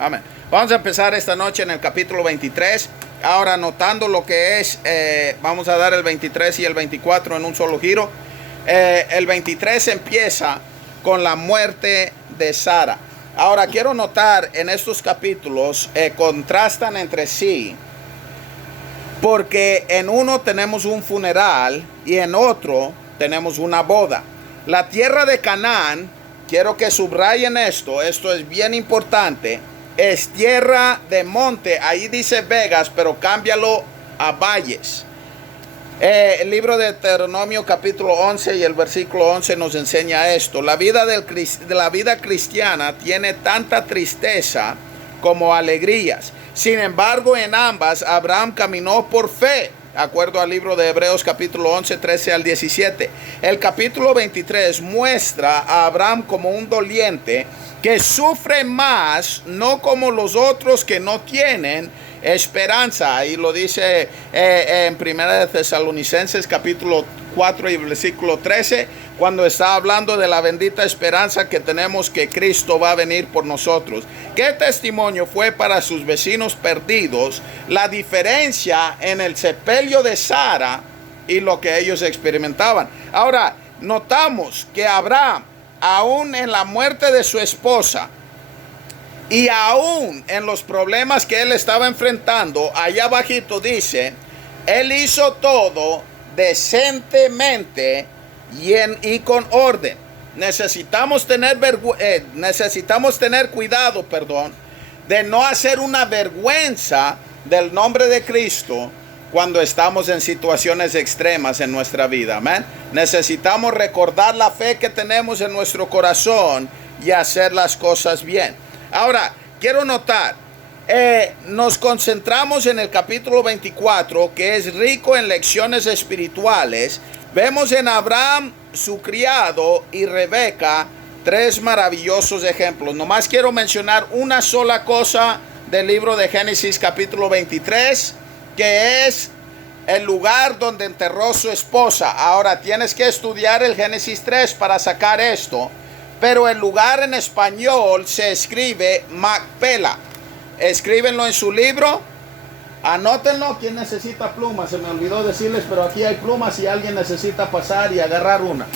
Amén. Vamos a empezar esta noche en el capítulo 23. Ahora notando lo que es, vamos a dar el 23 y el 24 en un solo giro. El 23 empieza con la muerte de Sara. Ahora quiero notar en estos capítulos, contrastan entre sí. Porque en uno tenemos un funeral y en otro tenemos una boda. La tierra de Canaán, quiero que subrayen esto es bien importante, es tierra de monte, ahí dice vegas, pero cámbialo a valles. El libro de Deuteronomio capítulo 11 y el versículo 11 nos enseña esto. La vida cristiana tiene tanta tristeza como alegrías. Sin embargo, en ambas, Abraham caminó por fe, de acuerdo al libro de Hebreos capítulo 11, 13 al 17. El capítulo 23 muestra a Abraham como un doliente que sufre más, no como los otros que no tienen esperanza. Ahí lo dice en Primera de Tesalonicenses capítulo 4 y versículo 13, cuando está hablando de la bendita esperanza que tenemos que Cristo va a venir por nosotros. ¿Qué testimonio fue para sus vecinos perdidos la diferencia en el sepelio de Sara y lo que ellos experimentaban? Ahora, notamos que Abraham, aún en la muerte de su esposa y aún en los problemas que él estaba enfrentando, allá abajito dice, él hizo todo decentemente y con orden. Necesitamos tener cuidado, de no hacer una vergüenza del nombre de Cristo cuando estamos en situaciones extremas en nuestra vida. Amén. Necesitamos recordar la fe que tenemos en nuestro corazón y hacer las cosas bien. Ahora, quiero notar, nos concentramos en el capítulo 24, que es rico en lecciones espirituales. Vemos en Abraham, su criado, y Rebeca, tres maravillosos ejemplos. Nomás quiero mencionar una sola cosa del libro de Génesis capítulo 23, que es el lugar donde enterró su esposa. Ahora tienes que estudiar el Génesis 3 para sacar esto, pero el lugar en español se escribe Macpela. Escríbenlo en su libro, anótenlo. ¿Quién necesita plumas? Se me olvidó decirles, pero aquí hay plumas si alguien necesita pasar y agarrar una.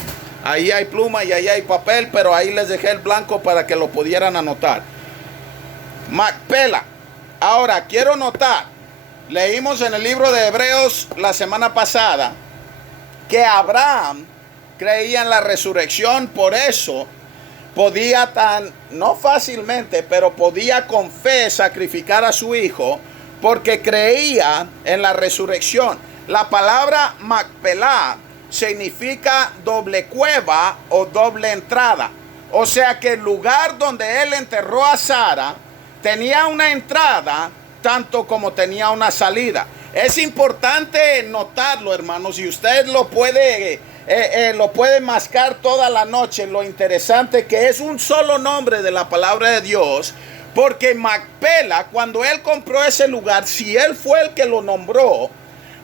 Ahí hay pluma y ahí hay papel, pero ahí les dejé el blanco para que lo pudieran anotar. Macpela. Ahora quiero notar, leímos en el libro de Hebreos la semana pasada que Abraham creía en la resurrección, por eso podía no fácilmente, pero podía con fe sacrificar a su hijo, porque creía en la resurrección. La palabra Macpelá significa doble cueva o doble entrada. O sea que el lugar donde él enterró a Sara tenía una entrada tanto como tenía una salida. Es importante notarlo, hermanos, y usted lo puede mascar toda la noche, lo interesante que es un solo nombre de la palabra de Dios, porque Macpela, cuando él compró ese lugar, si él fue el que lo nombró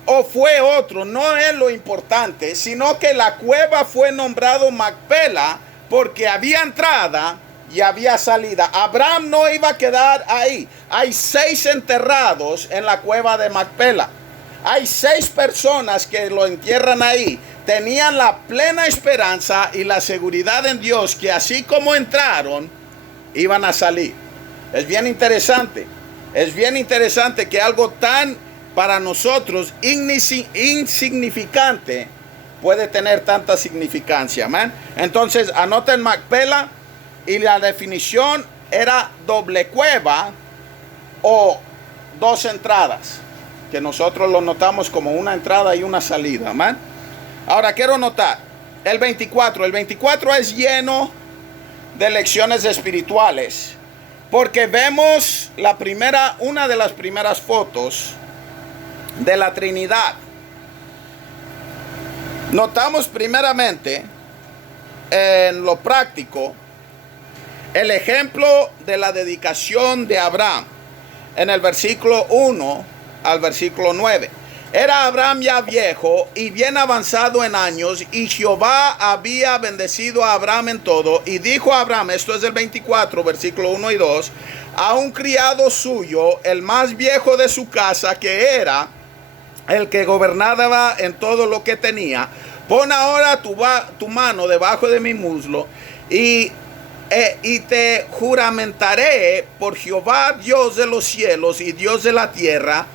o fue otro, no es lo importante, sino que la cueva fue nombrado Macpela porque había entrada y había salida. Abraham no iba a quedar ahí. Hay 6 enterrados en la cueva de Macpela. Hay 6 personas que lo entierran ahí. Tenían la plena esperanza y la seguridad en Dios que así como entraron, iban a salir. Es bien interesante. Es bien interesante que algo tan para nosotros insignificante puede tener tanta significancia. ¿Man? Entonces anoten Macpela y la definición era doble cueva o 2 entradas, que nosotros lo notamos como una entrada y una salida. ¿Man? Ahora quiero notar el 24. El 24 es lleno de lecciones espirituales, porque vemos una de las primeras fotos de la Trinidad. Notamos primeramente en lo práctico el ejemplo de la dedicación de Abraham en el versículo 1 al versículo 9. Era Abraham ya viejo y bien avanzado en años, y Jehová había bendecido a Abraham en todo. Y dijo a Abraham, esto es el 24, versículo 1 y 2, a un criado suyo, el más viejo de su casa, que era el que gobernaba en todo lo que tenía: pon ahora tu mano debajo de mi muslo y te juramentaré por Jehová, Dios de los cielos y Dios de la tierra,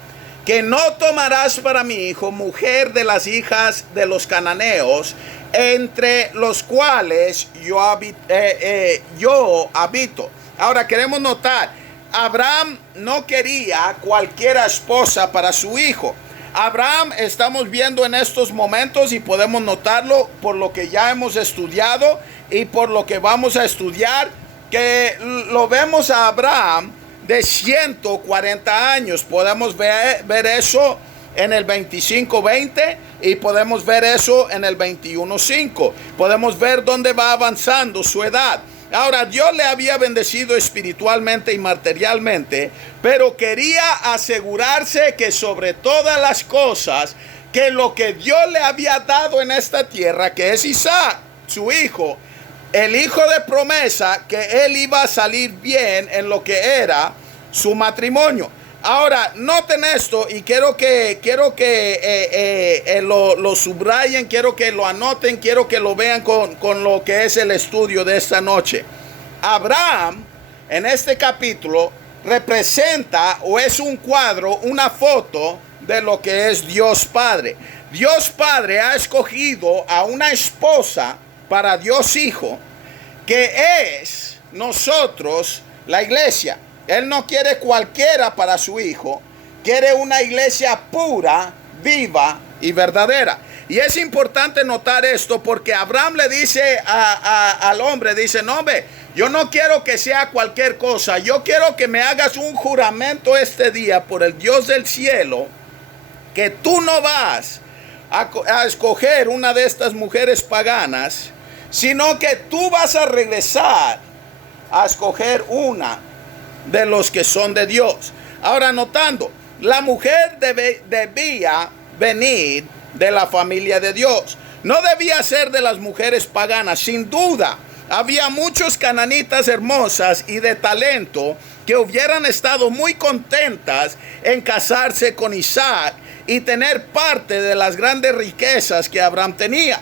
que no tomarás para mi hijo mujer de las hijas de los cananeos, entre los cuales yo habito. Ahora queremos notar, Abraham no quería cualquier esposa para su hijo. Abraham, estamos viendo en estos momentos, y podemos notarlo por lo que ya hemos estudiado y por lo que vamos a estudiar, que lo vemos a Abraham de 140 años. Podemos ver eso en el 25:20 y podemos ver eso en el 21:5. Podemos ver dónde va avanzando su edad. Ahora, Dios le había bendecido espiritualmente y materialmente, pero quería asegurarse que sobre todas las cosas, que lo que Dios le había dado en esta tierra, que es Isaac, su hijo, el hijo de promesa, que él iba a salir bien en lo que era su matrimonio. Ahora, noten esto, y quiero que lo subrayen, quiero que lo anoten, quiero que lo vean con lo que es el estudio de esta noche. Abraham, en este capítulo, representa, o es un cuadro, una foto de lo que es Dios Padre. Dios Padre ha escogido a una esposa para Dios Hijo, que es nosotros, la iglesia. Él no quiere cualquiera para su hijo, quiere una iglesia pura, viva y verdadera. Y es importante notar esto, porque Abraham le dice al hombre, dice: no, hombre, yo no quiero que sea cualquier cosa, yo quiero que me hagas un juramento este día por el Dios del cielo, que tú no vas a escoger una de estas mujeres paganas, sino que tú vas a regresar a escoger una de los que son de Dios. Ahora, notando, la mujer debía venir de la familia de Dios. No debía ser de las mujeres paganas. Sin duda, había muchos cananitas hermosas y de talento que hubieran estado muy contentas en casarse con Isaac y tener parte de las grandes riquezas que Abraham tenía.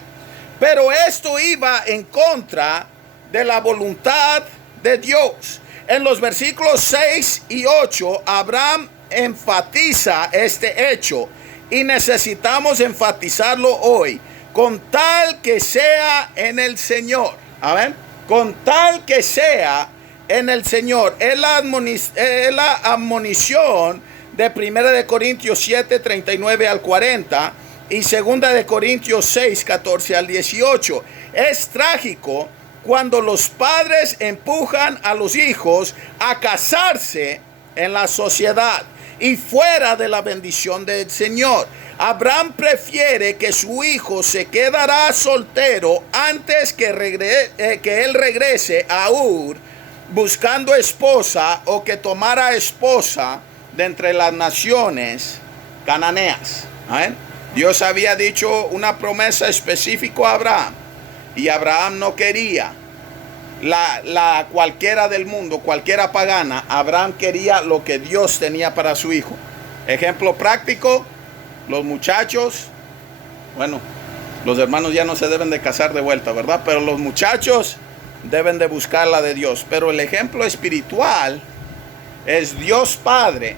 Pero esto iba en contra de la voluntad de Dios. En los versículos 6 y 8, Abraham enfatiza este hecho, y necesitamos enfatizarlo hoy: con tal que sea en el Señor. Amén. Con tal que sea en el Señor. Es la admonición de 1 Corintios 7, 39 al 40 y 2 Corintios 6, 14 al 18. Es trágico cuando los padres empujan a los hijos a casarse en la sociedad y fuera de la bendición del Señor. Abraham prefiere que su hijo se quedará soltero antes que él regrese a Ur buscando esposa, o que tomara esposa de entre las naciones cananeas. ¿Eh? Dios había dicho una promesa específica a Abraham, y Abraham no quería la cualquiera del mundo, cualquiera pagana. Abraham quería lo que Dios tenía para su hijo. Ejemplo práctico: los muchachos, bueno, los hermanos ya no se deben de casar de vuelta, ¿verdad? Pero los muchachos deben de buscar la de Dios. Pero el ejemplo espiritual es Dios Padre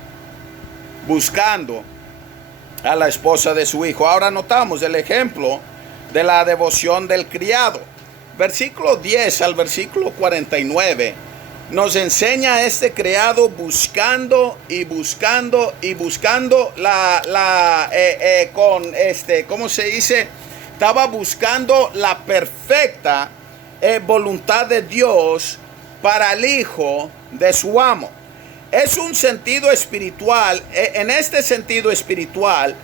buscando a la esposa de su hijo. Ahora notamos el ejemplo de la devoción del criado. Versículo 10 al versículo 49 nos enseña a este criado buscando y buscando y buscando ¿cómo se dice? Estaba buscando la perfecta voluntad de Dios para el hijo de su amo. Es un sentido espiritual. En este sentido espiritual,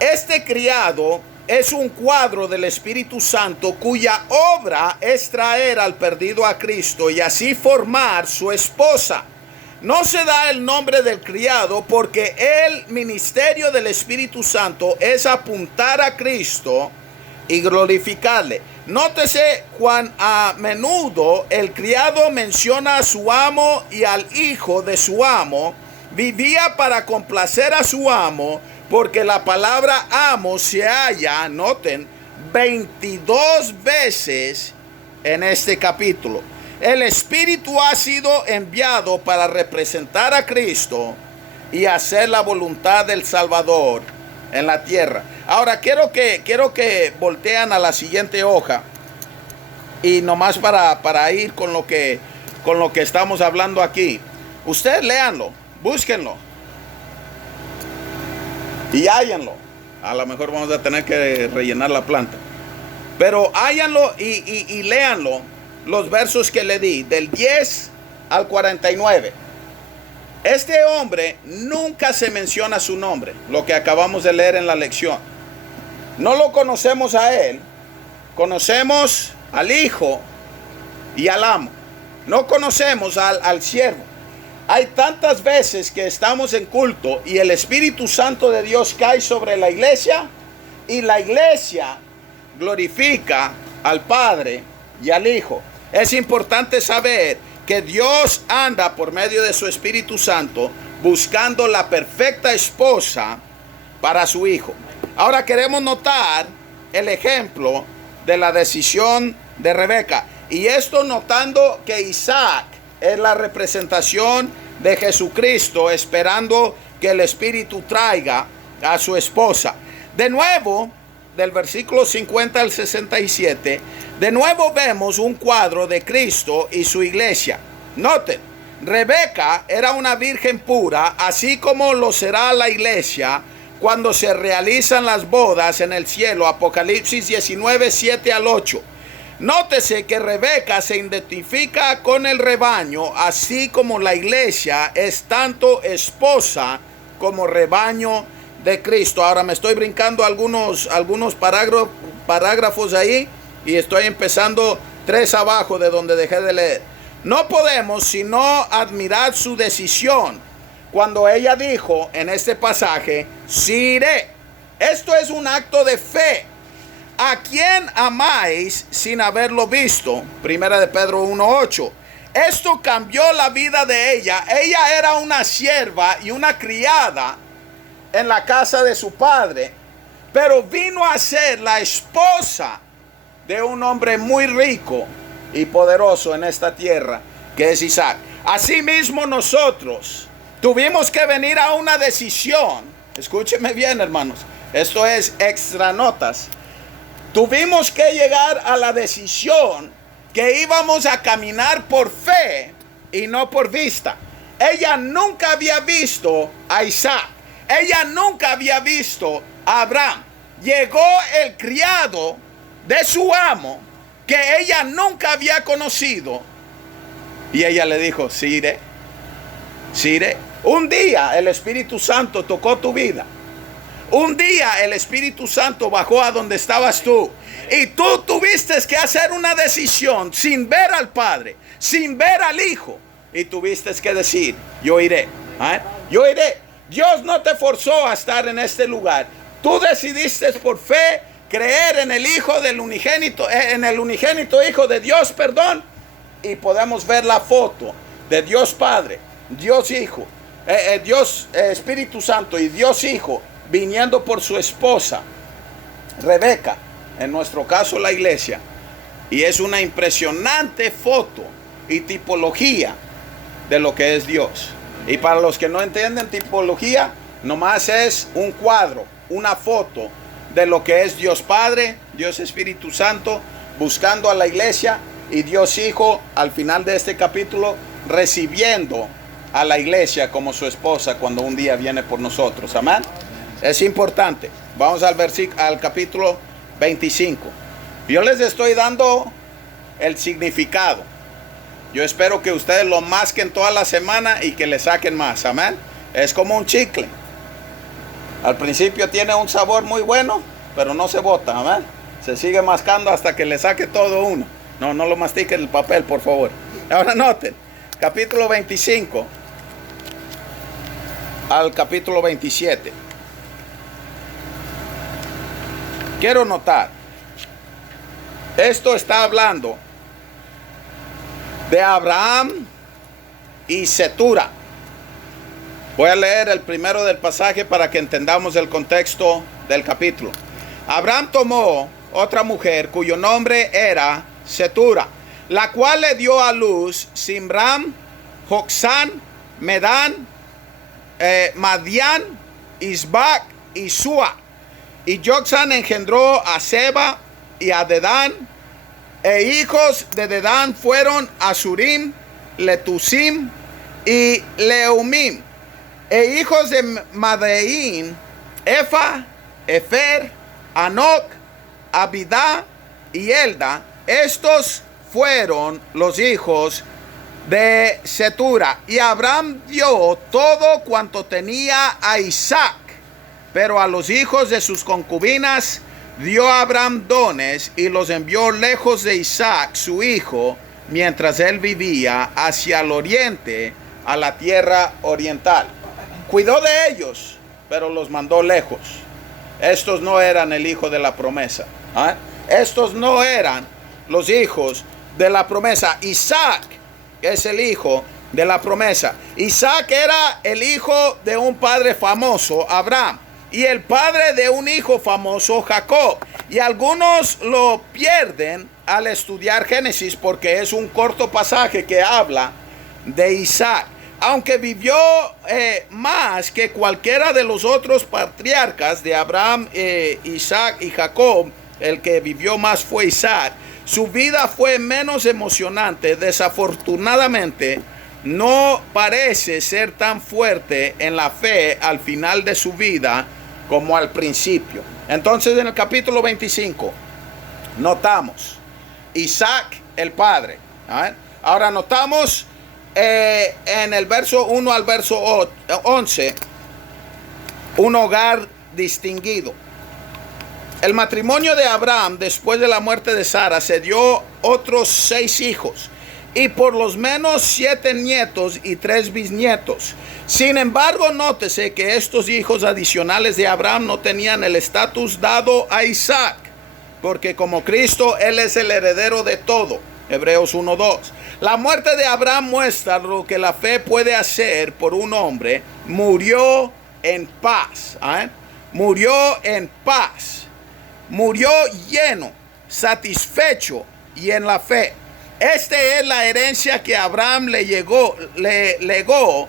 este criado es un cuadro del Espíritu Santo, cuya obra es traer al perdido a Cristo y así formar su esposa. No se da el nombre del criado porque el ministerio del Espíritu Santo es apuntar a Cristo y glorificarle. Nótese cuán a menudo el criado menciona a su amo y al hijo de su amo. Vivía para complacer a su amo, porque la palabra amo se halla, noten, 22 veces en este capítulo. El Espíritu ha sido enviado para representar a Cristo y hacer la voluntad del Salvador en la tierra. Ahora quiero que voltean a la siguiente hoja, y nomás para ir con lo que estamos hablando aquí. Ustedes léanlo, búsquenlo y hállenlo. A lo mejor vamos a tener que rellenar la planta, pero hállenlo y léanlo, los versos que le di, del 10 al 49. Este hombre nunca se menciona su nombre, lo que acabamos de leer en la lección. No lo conocemos a él, conocemos al hijo y al amo. No conocemos al siervo. Hay tantas veces que estamos en culto y el Espíritu Santo de Dios cae sobre la iglesia, y la iglesia glorifica al Padre y al Hijo. Es importante saber que Dios anda por medio de su Espíritu Santo buscando la perfecta esposa para su Hijo. Ahora queremos notar el ejemplo de la decisión de Rebeca, y esto notando que Isaac es la representación de Jesucristo, esperando que el Espíritu traiga a su esposa. De nuevo, del versículo 50 al 67, de nuevo vemos un cuadro de Cristo y su iglesia. Noten, Rebeca era una virgen pura, así como lo será la iglesia cuando se realizan las bodas en el cielo. Apocalipsis 19, 7 al 8. Nótese que Rebeca se identifica con el rebaño, así como la iglesia es tanto esposa como rebaño de Cristo. Ahora me estoy brincando algunos parágrafos ahí, y estoy empezando 3 abajo de donde dejé de leer. No podemos sino admirar su decisión cuando ella dijo en este pasaje: sí iré. Esto es un acto de fe. ¿A quién amáis sin haberlo visto? Primera de Pedro 1:8. Esto cambió la vida de ella. Ella era una sierva y una criada en la casa de su padre, pero vino a ser la esposa de un hombre muy rico y poderoso en esta tierra, que es Isaac. Asimismo nosotros tuvimos que venir a una decisión. Escúcheme bien, hermanos, esto es extra notas. Tuvimos que llegar a la decisión que íbamos a caminar por fe y no por vista. Ella nunca había visto a Isaac. Ella nunca había visto a Abraham. Llegó el criado de su amo, que ella nunca había conocido, y ella le dijo: sí iré, sí iré. Un día el Espíritu Santo tocó tu vida. Un día el Espíritu Santo bajó a donde estabas tú, y tú tuviste que hacer una decisión sin ver al Padre, sin ver al Hijo, y tuviste que decir: yo iré. Yo iré. Dios no te forzó a estar en este lugar. Tú decidiste por fe creer en el Hijo del unigénito, en el unigénito Hijo de Dios, perdón. Y podemos ver la foto de Dios Padre, Dios Hijo, Dios Espíritu Santo y Dios Hijo viniendo por su esposa Rebeca, en nuestro caso la iglesia. Y es una impresionante foto y tipología de lo que es Dios. Y para los que no entienden tipología, nomás es un cuadro, una foto de lo que es Dios Padre, Dios Espíritu Santo buscando a la iglesia, y Dios Hijo al final de este capítulo recibiendo a la iglesia como su esposa cuando un día viene por nosotros. Amén. Es importante. Vamos al capítulo 25. Yo les estoy dando el significado. Yo espero que ustedes lo masquen toda la semana y que le saquen más. Amén. Es como un chicle. Al principio tiene un sabor muy bueno, pero no se bota. Amén. Se sigue mascando hasta que le saque todo uno. No lo mastiquen el papel, por favor. Ahora noten, capítulo 25 al capítulo 27. Quiero notar, Esto está hablando de Abraham y Cetura. Voy a leer el primero del pasaje para que entendamos el contexto del capítulo. Abraham tomó otra mujer cuyo nombre era Cetura, la cual le dio a luz Simram, Joksán, Medán, Madián, Isbac y Sua. Y Joksán engendró a Seba y a Dedán, e hijos de Dedán fueron Asurim, Letusim y Leumim. E hijos de Madeín, Efa, Efer, Anoc, Abidá y Elda. Estos fueron los hijos de Cetura. Y Abraham dio todo cuanto tenía a Isaac, pero a los hijos de sus concubinas dio Abraham dones y los envió lejos de Isaac, su hijo, mientras él vivía hacia el oriente, a la tierra oriental. Cuidó de ellos, pero los mandó lejos. Estos no eran el hijo de la promesa. Estos no eran los hijos de la promesa. Isaac es el hijo de la promesa. Isaac era el hijo de un padre famoso, Abraham, y el padre de un hijo famoso, Jacob. Y algunos lo pierden al estudiar Génesis porque es un corto pasaje que habla de Isaac. Aunque vivió más que cualquiera de los otros patriarcas de Abraham, Isaac y Jacob, el que vivió más fue Isaac. Su vida fue menos emocionante. Desafortunadamente, no parece ser tan fuerte en la fe al final de su vida como al principio. Entonces, en el capítulo 25, notamos Isaac, el padre. Ahora notamos en el verso 1 al verso 11, un hogar distinguido. El matrimonio de Abraham después de la muerte de Sara se dio otros 6 hijos y por lo menos 7 nietos y 3 bisnietos. Sin embargo, nótese que estos hijos adicionales de Abraham no tenían el estatus dado a Isaac, porque como Cristo, él es el heredero de todo. Hebreos 1:2. La muerte de Abraham muestra lo que la fe puede hacer por un hombre. Murió en paz. Murió en paz. Murió lleno, satisfecho y en la fe. Esta es la herencia que Abraham le legó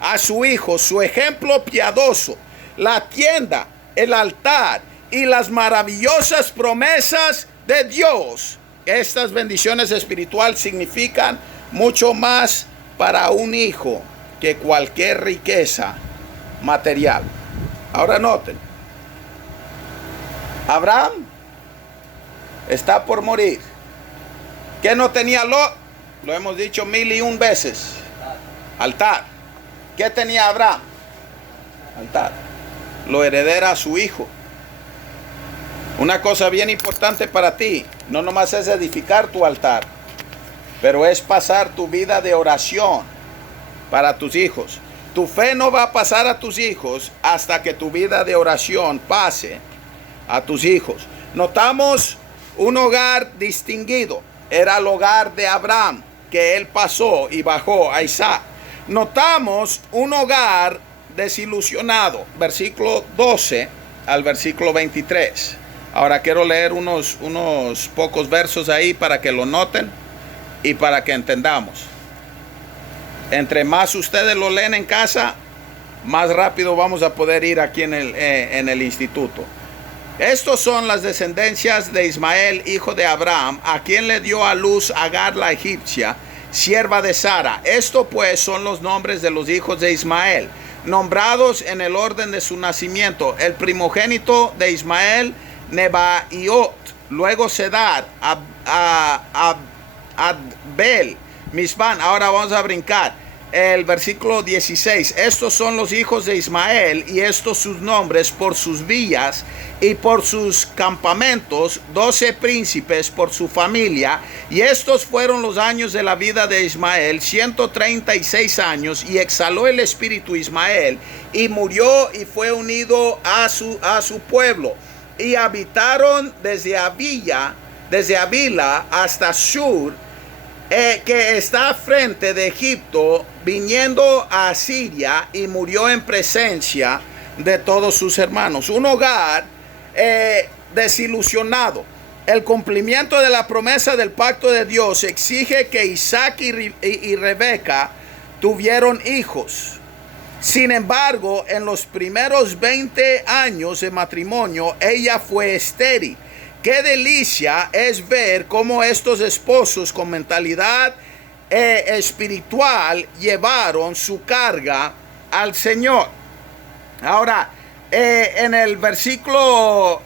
a su hijo, su ejemplo piadoso, la tienda, el altar y las maravillosas promesas de Dios. Estas bendiciones espirituales significan mucho más para un hijo que cualquier riqueza material. Ahora noten, Abraham está por morir. ¿Qué no tenía Lot? Lo hemos dicho 1001 veces. Altar. ¿Qué tenía Abraham? Altar. Lo heredera a su hijo. Una cosa bien importante para ti, no nomás es edificar tu altar, pero es pasar tu vida de oración para tus hijos. Tu fe no va a pasar a tus hijos hasta que tu vida de oración pase a tus hijos. Notamos un hogar distinguido. Era el hogar de Abraham, que él pasó y bajó a Isaac. Notamos un hogar desilusionado, versículo 12 al versículo 23. Ahora quiero leer unos pocos versos ahí para que lo noten y para que entendamos. Entre más ustedes lo leen en casa, más rápido vamos a poder ir aquí en el instituto. Estos son las descendencias de Ismael, hijo de Abraham, a quien le dio a luz Agar la egipcia, sierva de Sara. Esto pues son los nombres de los hijos de Ismael, nombrados en el orden de su nacimiento. El primogénito de Ismael, Nebaiot, luego Sedar, Adbel, Misban. Ahora vamos a brincar el versículo 16. Estos son los hijos de Ismael y estos sus nombres por sus villas y por sus campamentos, 12 príncipes por su familia. Y estos fueron los años de la vida de Ismael, 136 años, y exhaló el espíritu Ismael y murió y fue unido a su pueblo. Y habitaron desde desde Avila hasta Shur, que está frente de Egipto, viniendo a Asiria, y murió en presencia de todos sus hermanos. Un hogar desilusionado. El cumplimiento de la promesa del pacto de Dios exige que Isaac y Rebeca tuvieron hijos. Sin embargo, en los primeros 20 años de matrimonio, ella fue estéril. Qué delicia es ver cómo estos esposos con mentalidad espiritual llevaron su carga al Señor. Ahora, en el versículo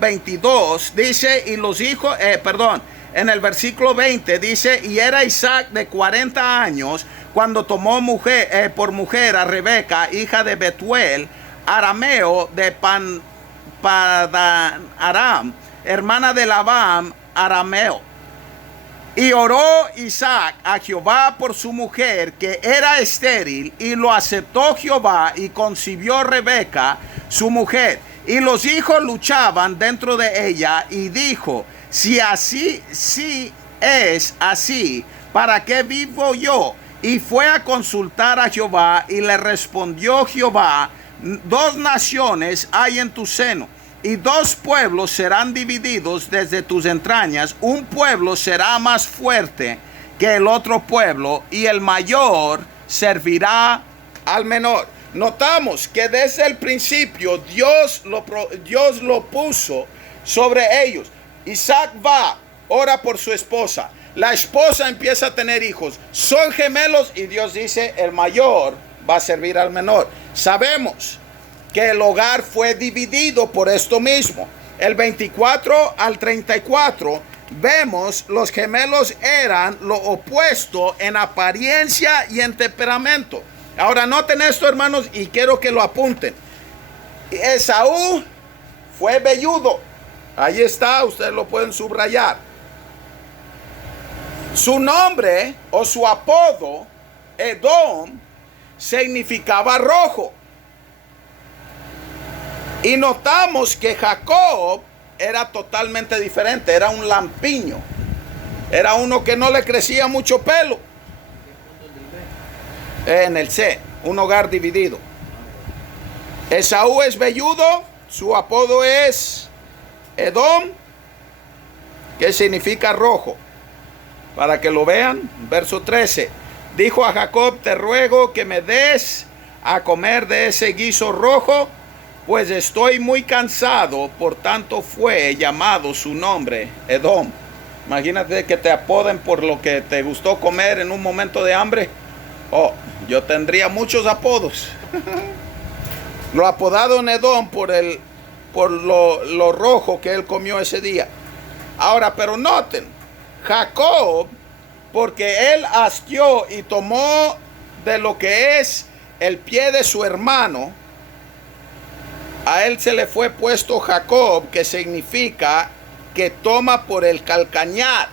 22 dice, y los hijos, en el versículo 20 dice, y era Isaac de 40 años cuando tomó por mujer a Rebeca, hija de Betuel, arameo de Padan Aram, hermana de Labán, arameo. Y oró Isaac a Jehová por su mujer, que era estéril, y lo aceptó Jehová, y concibió Rebeca, su mujer. Y los hijos luchaban dentro de ella, y dijo, si es así, ¿para qué vivo yo? Y fue a consultar a Jehová, y le respondió Jehová, 2 naciones hay en tu seno, y 2 pueblos serán divididos desde tus entrañas. Un pueblo será más fuerte que el otro pueblo, y el mayor servirá al menor. Notamos que desde el principio Dios lo puso sobre ellos. Isaac va, ora por su esposa. La esposa empieza a tener hijos. Son gemelos, y Dios dice, el mayor va a servir al menor. Sabemos que el hogar fue dividido por esto mismo. El 24 al 34 vemos los gemelos eran lo opuesto en apariencia y en temperamento. Ahora noten esto, hermanos, y quiero que lo apunten. Esaú fue velludo. Ahí está, ustedes lo pueden subrayar. Su nombre o su apodo, Edom, significaba rojo. Y notamos que Jacob era totalmente diferente, era un lampiño. Era uno que no le crecía mucho pelo. En el C, un hogar dividido. Esaú es velludo, su apodo es Edom, que significa rojo. Para que lo vean, verso 13. Dijo a Jacob, te ruego que me des a comer de ese guiso rojo, pues estoy muy cansado. Por tanto fue llamado su nombre Edom. Imagínate que te apoden por lo que te gustó comer en un momento de hambre. Oh, yo tendría muchos apodos. Lo apodado en Edom por lo rojo que él comió ese día. Ahora, pero noten, Jacob, porque él hastió y tomó de lo que es el pie de su hermano, a él se le fue puesto Jacob, que significa que toma por el calcañar,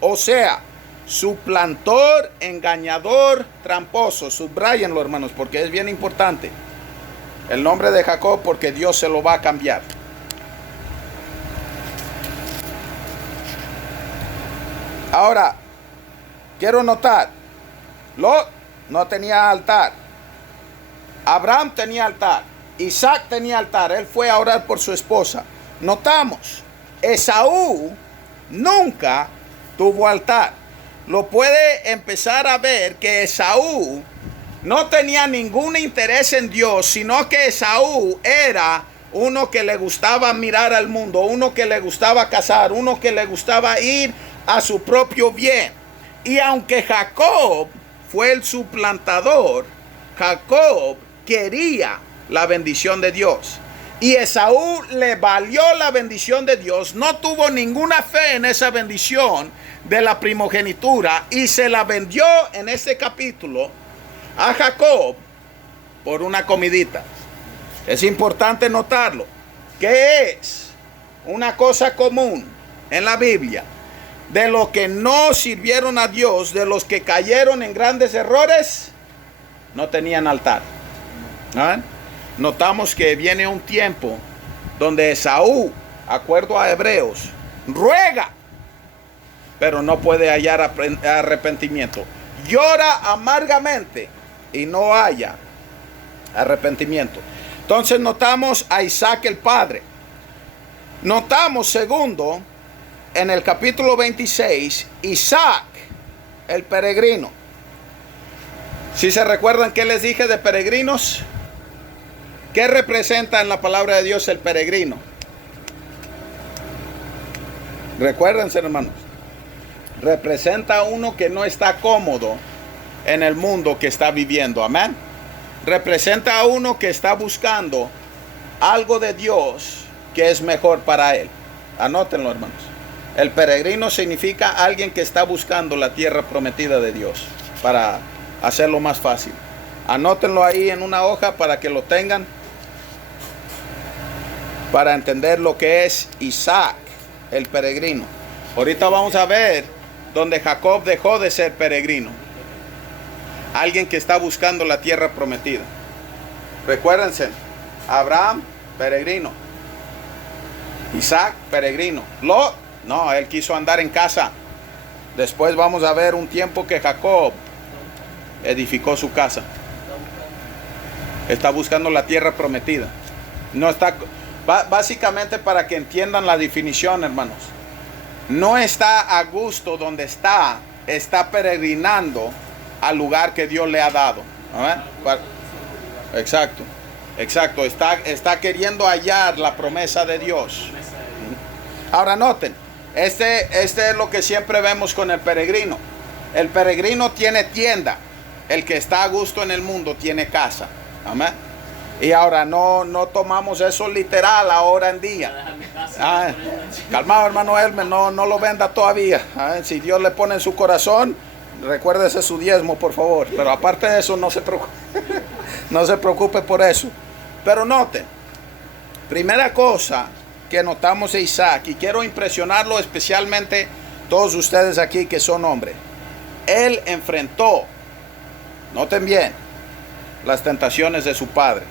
o sea, suplantor, engañador, tramposo. Subrayenlo, hermanos, porque es bien importante el nombre de Jacob, porque Dios se lo va a cambiar. Ahora, quiero notar, Lot no tenía altar, Abraham tenía altar, Isaac tenía altar, él fue a orar por su esposa. Notamos, Esaú nunca tuvo altar. Lo puede empezar a ver que Esaú no tenía ningún interés en Dios, sino que Esaú era uno que le gustaba mirar al mundo, uno que le gustaba cazar, uno que le gustaba ir a su propio bien. Y aunque Jacob fue el suplantador, Jacob quería la bendición de Dios. Y Esaú le valió la bendición de Dios, no tuvo ninguna fe en esa bendición de la primogenitura, y se la vendió en este capítulo a Jacob por una comidita. Es importante notarlo, que es una cosa común en la Biblia. De los que no sirvieron a Dios, de los que cayeron en grandes errores, no tenían altar. ¿Ah? Notamos que viene un tiempo donde Esaú acuerdo a Hebreos, ruega, pero no puede hallar arrepentimiento. Llora amargamente y no haya arrepentimiento. Entonces notamos a Isaac el padre. Notamos segundo, en el capítulo 26, Isaac el peregrino. Si se recuerdan que les dije de peregrinos, ¿qué representa en la palabra de Dios el peregrino? Recuérdense, hermanos, representa a uno que no está cómodo en el mundo que está viviendo. Amén. Representa a uno que está buscando algo de Dios que es mejor para él. Anótenlo, hermanos. El peregrino significa alguien que está buscando la tierra prometida de Dios, para hacerlo más fácil. Anótenlo ahí en una hoja para que lo tengan, para entender lo que es Isaac el peregrino. Ahorita vamos a ver donde Jacob dejó de ser peregrino, alguien que está buscando la tierra prometida. Recuérdense, Abraham, peregrino. Isaac, peregrino. Lot, no, él quiso andar en casa. Después vamos a ver un tiempo que Jacob edificó su casa. Está buscando la tierra prometida. No está, básicamente, para que entiendan la definición, hermanos, no está a gusto donde está peregrinando al lugar que Dios le ha dado. Exacto, exacto. Está queriendo hallar la promesa de Dios. Ahora noten, este es lo que siempre vemos con el peregrino. El peregrino tiene tienda. El que está a gusto en el mundo tiene casa. Amén. Y ahora no tomamos eso literal ahora en día. Calmado, hermano Elmer, no lo venda todavía. Si Dios le pone en su corazón, recuérdese su diezmo, por favor. Pero aparte de eso, no se preocupe. No se preocupe por eso. Pero note, primera cosa que notamos de Isaac, y quiero impresionarlo especialmente todos ustedes aquí que son hombres. Él enfrentó, noten bien, las tentaciones de su padre.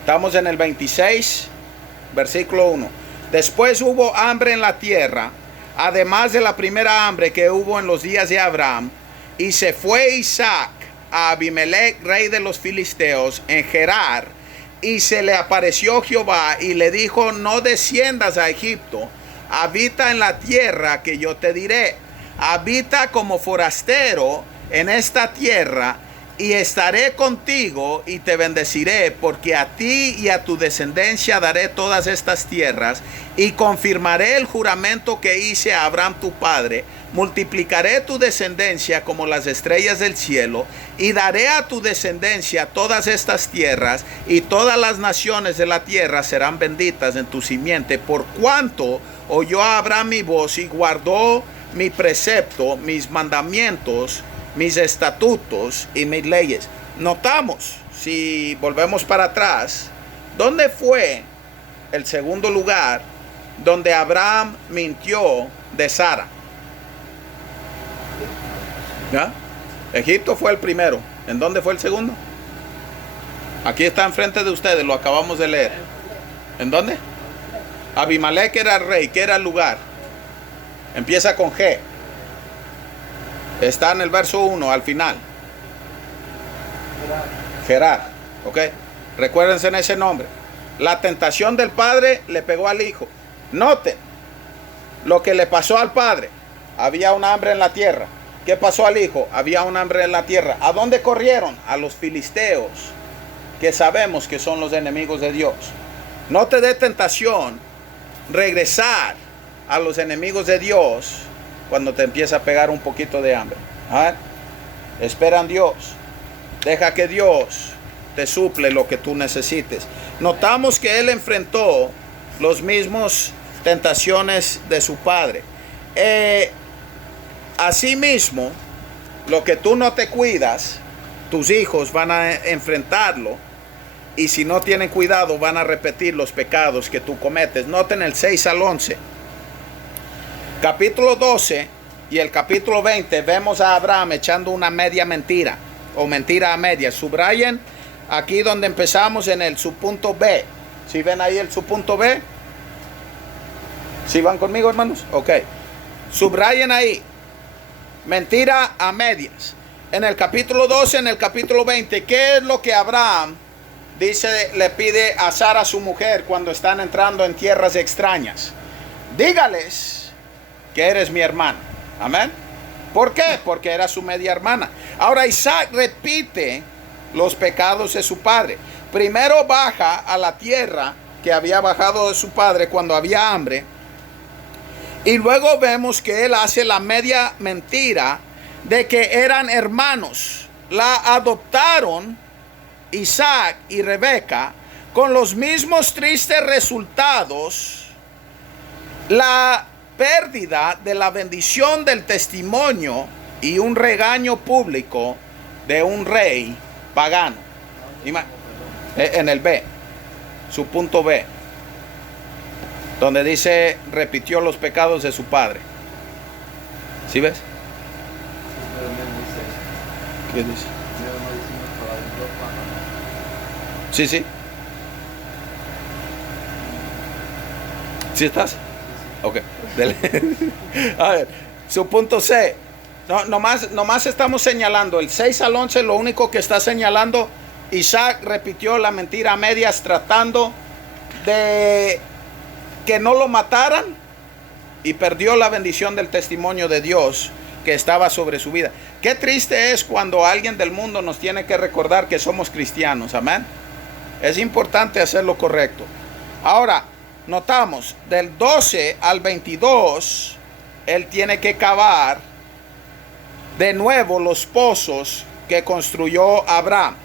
Estamos en el 26, versículo 1. Después hubo hambre en la tierra, además de la primera hambre que hubo en los días de Abraham, y se fue Isaac a Abimelech, rey de los filisteos, en Gerar, y se le apareció Jehová y le dijo: no desciendas a Egipto, habita en la tierra que yo te diré, habita como forastero en esta tierra, y estaré contigo y te bendeciré, porque a ti y a tu descendencia daré todas estas tierras, y confirmaré el juramento que hice a Abraham tu padre. Multiplicaré tu descendencia como las estrellas del cielo, y daré a tu descendencia todas estas tierras, y todas las naciones de la tierra serán benditas en tu simiente, por cuanto oyó a Abraham mi voz y guardó mi precepto, mis mandamientos, mis estatutos y mis leyes. Notamos, si volvemos para atrás, ¿dónde fue el segundo lugar donde Abraham mintió de Sara? ¿Ya? Egipto fue el primero. ¿En dónde fue el segundo? Aquí está enfrente de ustedes, lo acabamos de leer. ¿En dónde? Abimelech era el rey. ¿Qué era el lugar? Empieza con G. Está en el verso 1 al final. Gerar. ¿Ok? Recuérdense en ese nombre. La tentación del padre le pegó al hijo. Noten lo que le pasó al padre. Había un hambre en la tierra. ¿Qué pasó al hijo? Había un hambre en la tierra. ¿A dónde corrieron? A los filisteos, que sabemos que son los enemigos de Dios. No te dé tentación regresar a los enemigos de Dios cuando te empieza a pegar un poquito de hambre. Espera en Dios. Deja que Dios te suple lo que tú necesites. Notamos que él enfrentó los mismos tentaciones de su padre. Asimismo, lo que tú no te cuidas, tus hijos van a enfrentarlo, y si no tienen cuidado van a repetir los pecados que tú cometes. Noten el 6 al 11. Capítulo 12 y el capítulo 20 vemos a Abraham echando una media mentira, o mentira a media. Subrayen aquí donde empezamos en el subpunto B. ¿Sí ven ahí el subpunto B? ¿Sí van conmigo, hermanos? Ok. Subrayen ahí. Mentira a medias. En el capítulo 12, en el capítulo 20, ¿qué es lo que Abraham dice, le pide a Sara, su mujer, cuando están entrando en tierras extrañas? Dígales que eres mi hermana. Amén. ¿Por qué? Porque era su media hermana. Ahora Isaac repite los pecados de su padre. Primero baja a la tierra que había bajado de su padre cuando había hambre. Y luego vemos que él hace la media mentira de que eran hermanos. La adoptaron Isaac y Rebeca con los mismos tristes resultados. La pérdida de la bendición del testimonio y un regaño público de un rey pagano. En el B, su punto B, donde dice repitió los pecados de su padre. ¿Sí ves? ¿Qué dice? Sí, sí. ¿Sí estás? Ok. A ver, su punto C. No, nomás estamos señalando el 6 al 11. Lo único que está señalando, Isaac repitió la mentira a medias tratando de que no lo mataran y perdió la bendición del testimonio de Dios que estaba sobre su vida. Qué triste es cuando alguien del mundo nos tiene que recordar que somos cristianos. Amén. Es importante hacer lo correcto. Ahora, notamos, del 12 al 22, él tiene que cavar de nuevo los pozos que construyó Abraham.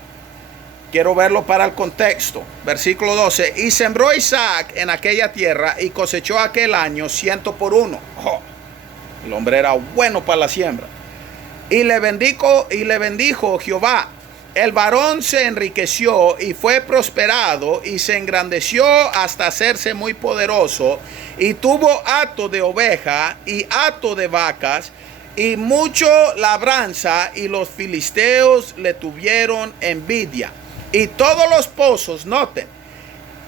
Quiero verlo para el contexto. Versículo 12. Y sembró Isaac en aquella tierra y cosechó aquel año 100 por 1. Oh, el hombre era bueno para la siembra. Y le bendijo Jehová. El varón se enriqueció y fue prosperado y se engrandeció hasta hacerse muy poderoso y tuvo hato de oveja y hato de vacas y mucho labranza, y los filisteos le tuvieron envidia. Y todos los pozos, noten,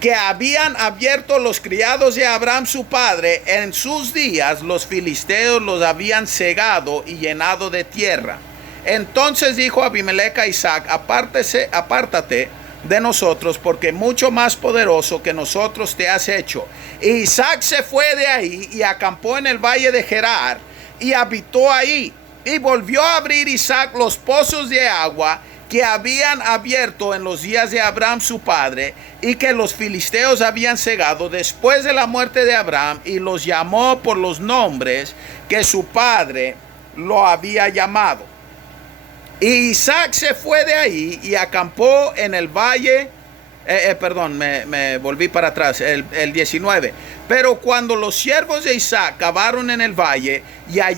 que habían abierto los criados de Abraham su padre, en sus días los filisteos los habían cegado y llenado de tierra. Entonces dijo Abimelech a Isaac: apártate de nosotros, porque mucho más poderoso que nosotros te has hecho. Y Isaac se fue de ahí y acampó en el valle de Gerar y habitó ahí. Y volvió a abrir Isaac los pozos de agua que habían abierto en los días de Abraham su padre, y que los filisteos habían cegado después de la muerte de Abraham, y los llamó por los nombres que su padre lo había llamado. Y Isaac se fue de ahí y acampó en el valle. Me volví para atrás, el 19. Pero cuando los siervos de Isaac cavaron en el valle y